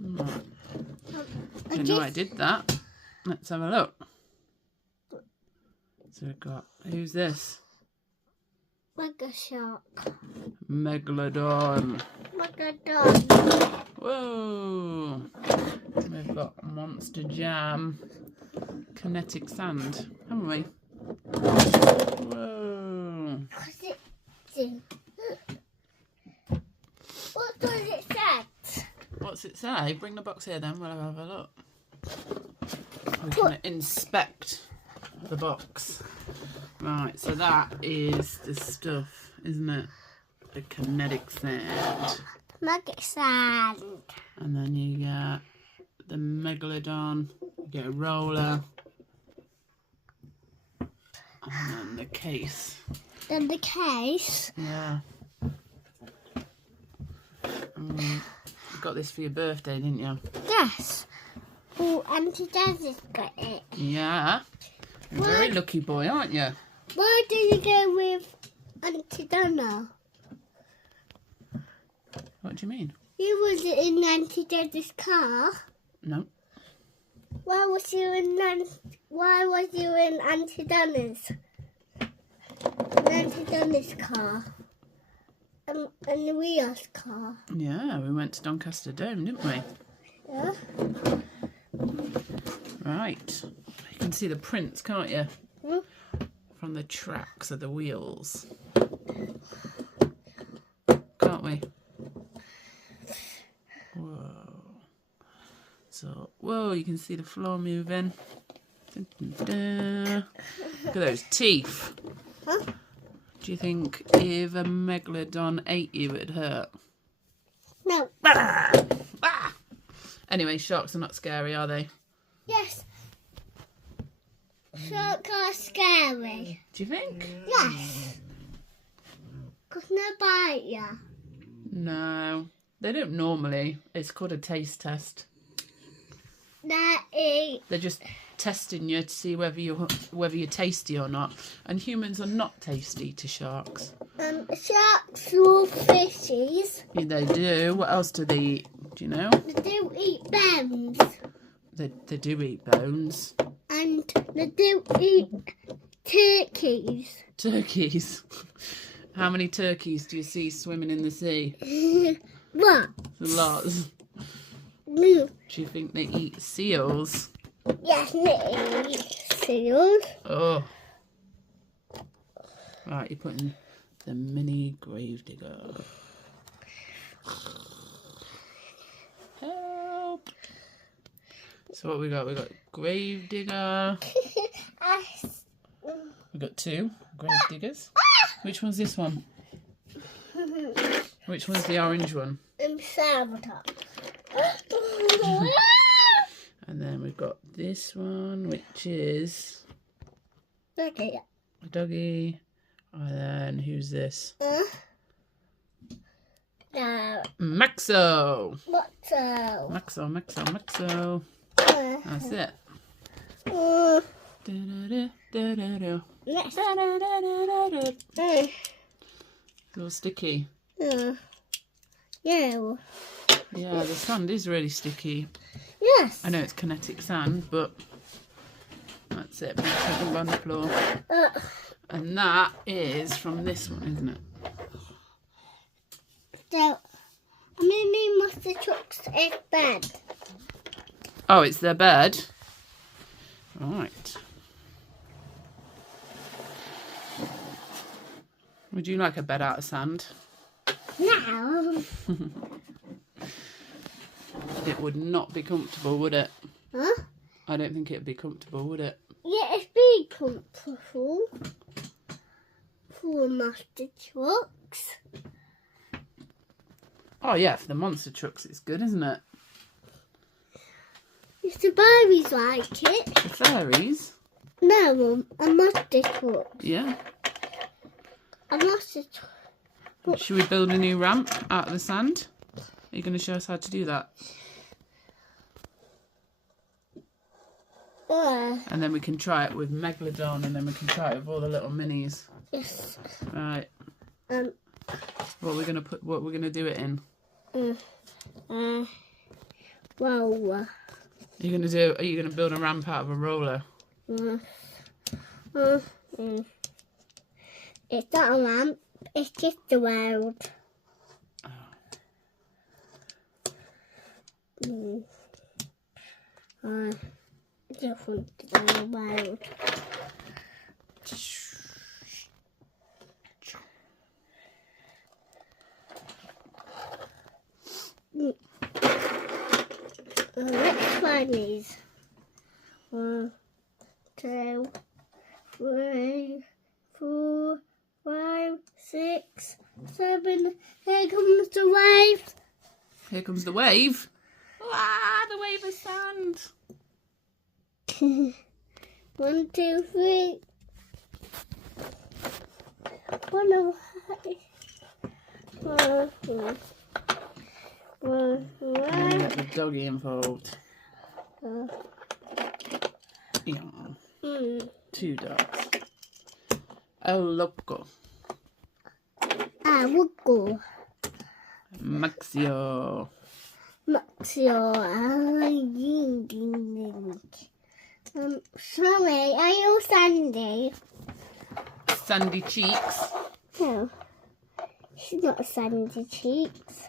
Right. Didn't know I did that. Let's have a look. So we've got, who's this? Mega shark. Megalodon. Megalodon. Whoa. We've got Monster Jam. Kinetic sand, haven't we? Whoa. What's it do? What does it say? What's it say? Bring the box here then, we'll have a look. We can inspect the box. Right, so that is the stuff, isn't it? The kinetic sand. Maggot sand. And then you get the megalodon, you get a roller, and then the case. Then the case. Yeah. You got this for your birthday, didn't you? Yes. Oh, Auntie Dazzy's got it. Yeah. You're a very lucky boy, aren't you? Why do you go with Auntie Donna? What do you mean? You wasn't in Auntie Dazzy's car. No. Why was you in Auntie Donna's? Auntie Donna's car. And the Rio's car. Yeah, we went to Doncaster Dome, didn't we? Yeah. Right. You can see the prints, can't you? Hmm? From the tracks of the wheels. Can't we? Whoa. So, whoa, you can see the floor moving. Dun, dun, dun. Look at those teeth. Huh? Do you think if a megalodon ate you, it'd hurt? No. Ah! Ah! Anyway, sharks are not scary, are they? Yes. Sharks are scary. Do you think? Yes. Because they bite you. No, they don't normally. It's called a taste test. They're just testing you to see whether you're tasty or not. And humans are not tasty to sharks. Sharks love fishes. Yeah, they do. What else do they eat? Do you know? They do eat bones. They do eat bones. And they do eat turkeys. Turkeys. How many turkeys do you see swimming in the sea? What? Lots. Mm. Do you think they eat seals? Yes, they eat seals. Oh. Right, you're putting the mini gravedigger. Help. So what we got? We got gravedigger. We got 2 gravediggers. Which one's this one? Which one's the orange one? Salvatore. And then we've got this one, which is Okay. a doggy. And then who's this? No. Maxo. What so? Maxo. That's it. Da-da-da-da-da-da. Next. Da-da-da-da-da-da. It's all sticky. Yeah. Yeah, the sand is really sticky. Yes. I know it's kinetic sand, but that's it. Big second on the floor. And that is from this one, isn't it? So, how many monster trucks is bed? Oh, it's their bed. Right. Would you like a bed out of sand? No. It would not be comfortable, would it? Huh? I don't think it'd be comfortable, would it? Yeah, it's big comfortable for monster trucks. Oh yeah, for the monster trucks it's good, isn't it? If the babies like it. The fairies? No, a monster truck. Yeah. A monster truck. Should we build a new ramp out of the sand? Are you going to show us how to do that? And then we can try it with Megalodon, and then we can try it with all the little minis. Yes. Right. What we're going to do it in? Whoa. Are you gonna build a ramp out of a roller? It's not a ramp, it's just the road. Different than the road. Which one is? 1, 2, 3, 4, 5, 6, 7. Here comes the wave. Here comes the wave. Ah, the wave of sand. 1, 2, 3. Run away. And then get the doggy involved. Yeah. 2 dogs. Oh, loco. We'll go. Maxio. Sorry, are you Sandy? Sandy cheeks. No, she's not Sandy cheeks.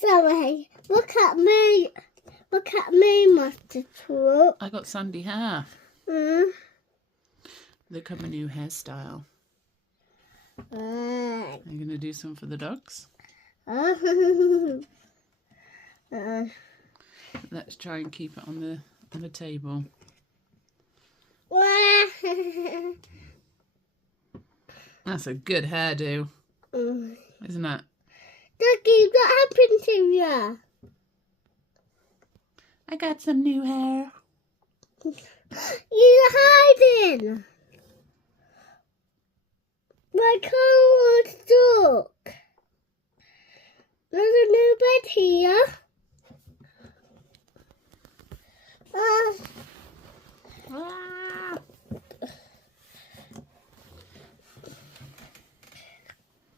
Sorry, look at me. Look at me, Master Truck. I got sandy hair. Look at my new hairstyle. Are you going to do some for the dogs? Let's try and keep it on the table. That's a good hairdo, isn't it? Doggy, what happened to you? I got some new hair. You're hiding. My car was stuck. There's a new bed here. Ah.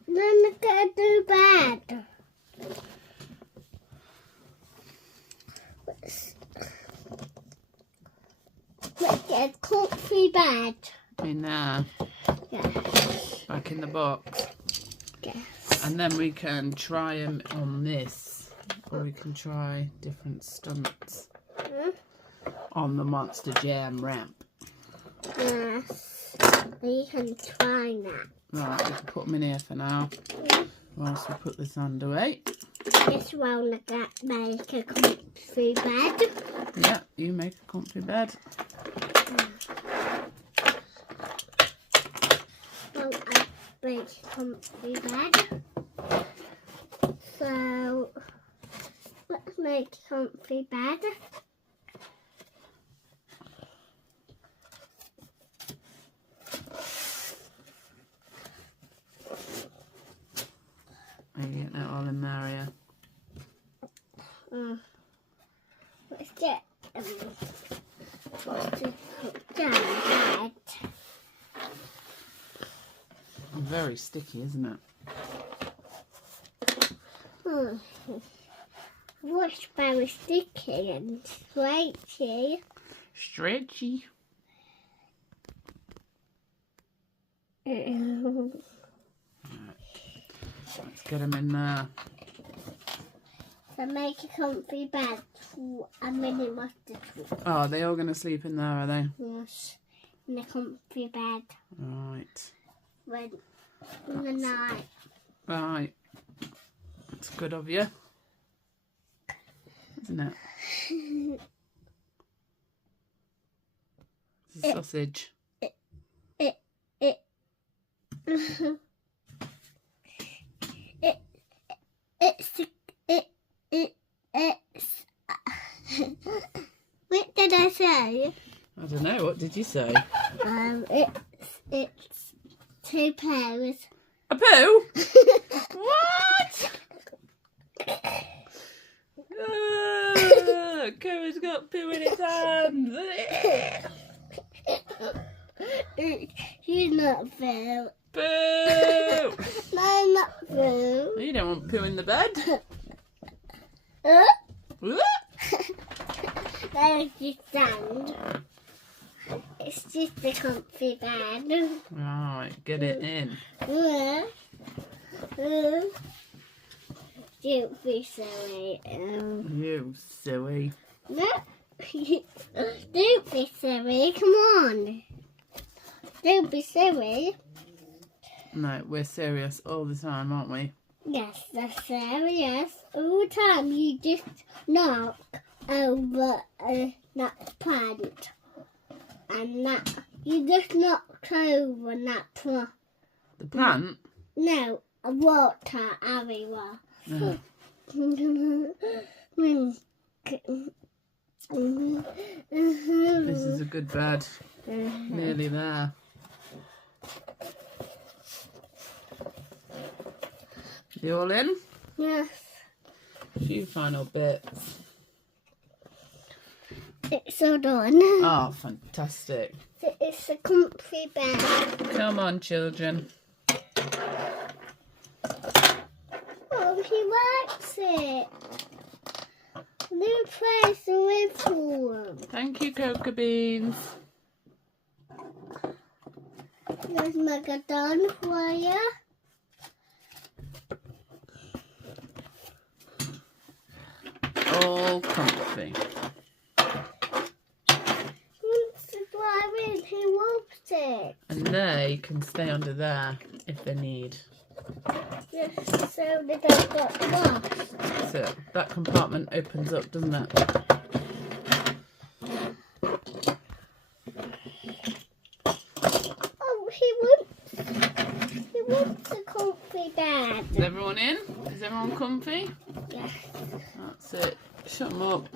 Then I get a new bed. Let's get a comfy bed. In there. Yes. Back in the box. Yes. And then we can try them on this. Or we can try different stunts on the Monster Jam ramp. Yes. We can try that. Right, we can put them in here for now. Whilst we put the sand away. This one I get make a comfy bed. Yeah, you make a comfy bed. Well, I make a comfy bed. So let's make a comfy bed. Are you getting it all in there, yeah? Let's get down bed. Very sticky, isn't it? What's very sticky and stretchy? Stretchy. Let's get them in there. So make a comfy bed for a mini Master Truck. Oh, are they all going to sleep in there, are they? Yes, in a comfy bed. Right. When in the night. Right. That's good of you. Isn't it? It's a sausage. It's what did I say? I don't know. What did you say? It's 2 pairs. A poo? What? Cora's got poo in its hands. She's not poo. Boo! No, not poo. You don't want poo in the bed. What? There's just sand. It's just a comfy bed. Right, get it in. Don't be silly. You silly. No. Don't be silly. Come on. Don't be silly. No, we're serious all the time, aren't we? Yes, that's serious. All the time you just knock over that plant. And that, you just knocked over that plant. The plant? No, water everywhere. No. This is a good bed. Nearly there. You all in? Yes. A few final bits. It's all done. Oh, fantastic. It's a comfy bed. Come on, children. Oh, he likes it. New place to live for. Thank you, Cocoa Beans. There's Megadon for you. All comfy. He wants to drive in. He loves it. And they can stay under there if they need. Yes, so they don't get lost. So that compartment opens up, doesn't it? Oh, he wants a comfy bed. Is everyone in? Is everyone comfy? Yes. That's it. Shut them up.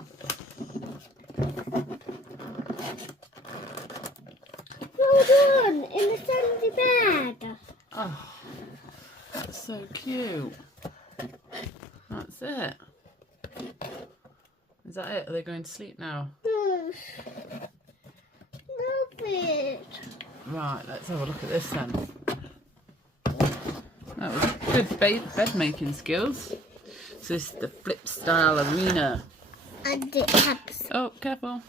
Well done, in the sandy bed. Oh, that's so cute. That's it. Is that it? Are they going to sleep now? Love it. Right, let's have a look at this then. That was good bed making skills. So this is the flip style arena. And it has Oh, careful.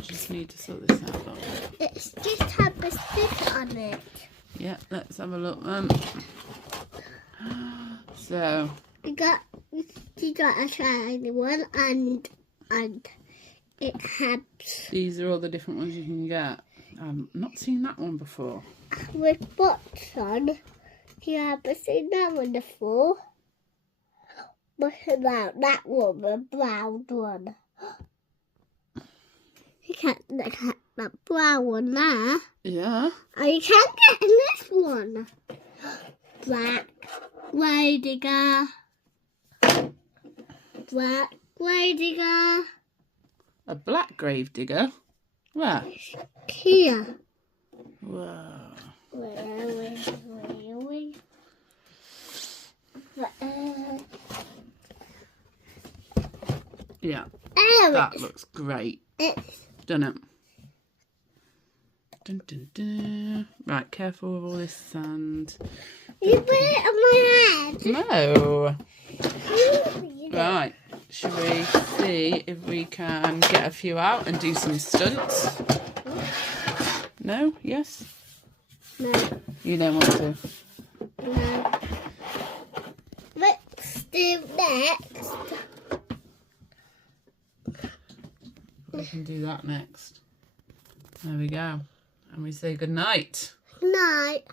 Just need to sort this out. Look. it's just have a stick on it. Yeah, let's have a look then. So You got a shiny one and it has these are all the different ones you can get. I've not seen that one before. with spots on. You haven't seen that one before. What about that one, the brown one? You can't look at that brown one there. Yeah. And you can't get this one. Black Radiger. Black Radiger. A black grave digger. Where? Here. Whoa. Where? Yeah, Oh, that looks great. it's Done it. Dun, dun, dun. Right, careful with all this sand. you put it on my head. No. You Right, should we see if we can get a few out and do some stunts? No? Yes? No, You don't want to? no. Let's do next. We can do that next. There we go. And we say good night. Night.